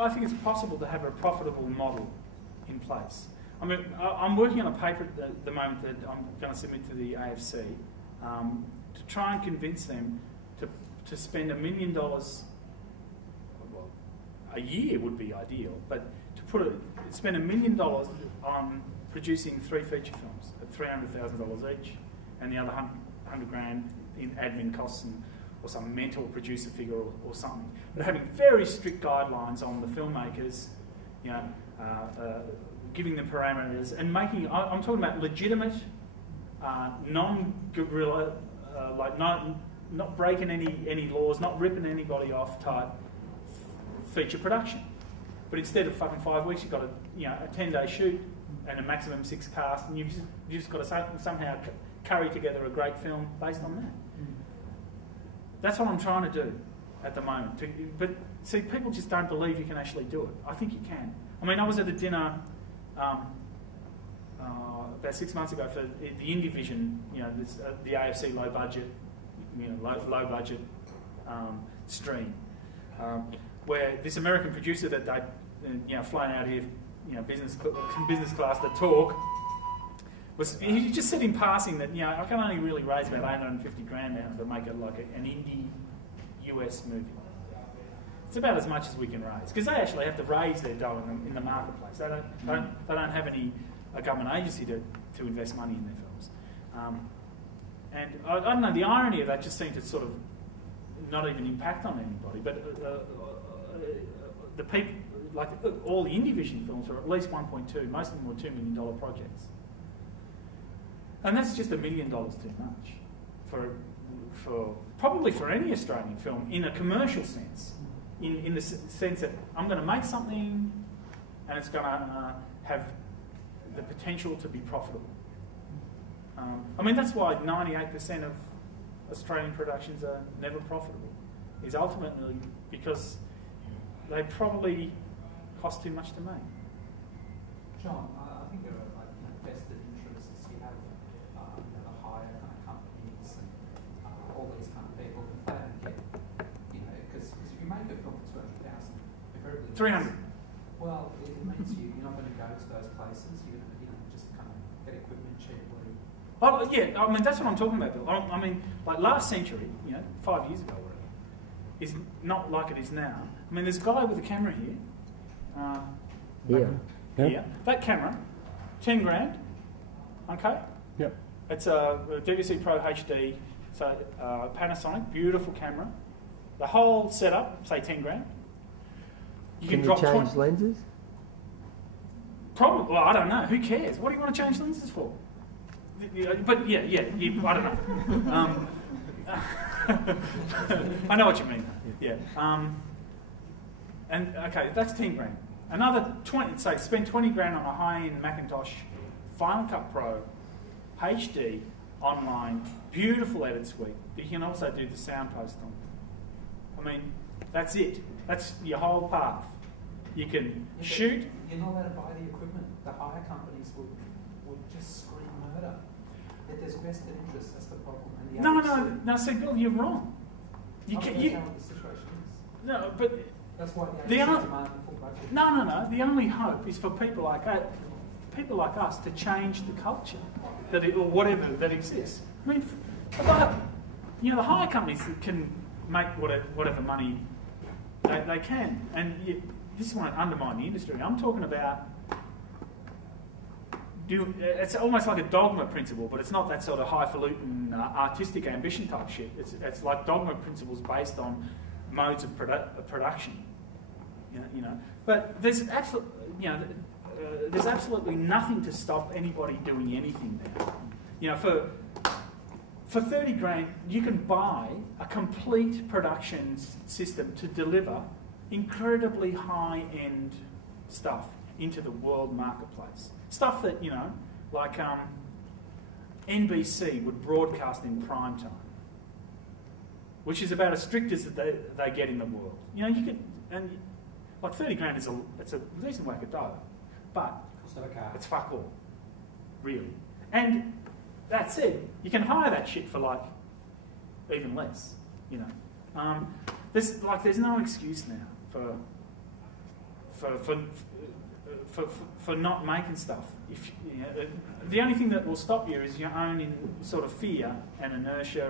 I think it's possible to have a profitable model in place. I mean, I'm working on a paper at the moment that I'm going to submit to the AFC to try and convince them to spend $1 million, well, a year would be ideal, but to spend $1 million on producing 3 feature films at $300,000 each, and the other $100,000 in admin costs or some mental producer figure or something. But having very strict guidelines on the filmmakers, you know, giving them parameters and making. I'm talking about legitimate, non-guerrilla, like not breaking any laws, not ripping anybody off type feature production. But instead of fucking 5 weeks, you've got a 10-day shoot and a maximum 6 cast, and you've just got to somehow carry together a great film based on that. That's what I'm trying to do at the moment. But see, people just don't believe you can actually do it. I think you can. I mean, I was at a dinner about 6 months ago for the Indie Vision, the AFC low budget, low budget stream, where this American producer that they'd flown out here, business class to talk. He just said in passing that I can only really raise about $850,000 now to make it like an indie US movie. It's about as much as we can raise because they actually have to raise their dough in the marketplace. They don't have any government agency to invest money in their films. And I don't know, the irony of that just seemed to sort of not even impact on anybody. But the people, like all the Indie Vision films, are at least 1.2. Most of them were $2 million projects. And that's just $1 million too much for probably for any Australian film in a commercial sense, in the sense that I'm going to make something and it's going to have the potential to be profitable. I mean, that's why 98% of Australian productions are never profitable, is ultimately because they probably cost too much to make. John, I think there are vested interests. You have the higher kind of companies and all these kind of people. If they don't get, because if you make a film for 200,000, invariably 300. Well, it means you're not going to go to those places. You're going to just kind of get equipment cheaply. Oh yeah, I mean that's what I'm talking about, Bill. I mean, like last century, 5 years ago, whatever, is not like it is now. I mean, there's a guy with a camera here. Here. That camera, $10,000. Okay. Yep. It's a DVC Pro HD, so Panasonic, beautiful camera. The whole setup, say $10,000. Can you change lenses? Probably. Well, I don't know. Who cares? What do you want to change lenses for? But yeah, I don't know. I know what you mean. Yeah. And okay, that's $10,000. Another 20. Say, spend $20,000 on a high-end Macintosh Final Cut Pro, HD, online, beautiful edit suite. But you can also do the sound post on. I mean, that's it. That's your whole path. You can shoot. You're not allowed to buy the equipment. The hire companies would just scream murder. If there's vested interest, that's the problem. And No. See, Bill, you're wrong. That's how the situation is. No, but that's why the demand full budget. No. The only hope is for people like us to change the culture or whatever that exists. I mean, the hire companies can make whatever money they can, and this won't undermine the industry. I'm talking about. It's almost like a dogma principle, but it's not that sort of highfalutin artistic ambition type shit. It's like dogma principles based on modes of production. But there's absolutely nothing to stop anybody doing anything there. For $30,000, you can buy a complete production system to deliver incredibly high-end stuff into the world marketplace. Stuff that, like NBC would broadcast in prime time, which is about as strict as they get in the world. Like $30,000 it's a decent whack of dough, but it's fuck all, really. And that said, you can hire that shit for like even less. There's no excuse now for not making stuff. If the only thing that will stop you is your own sort of fear and inertia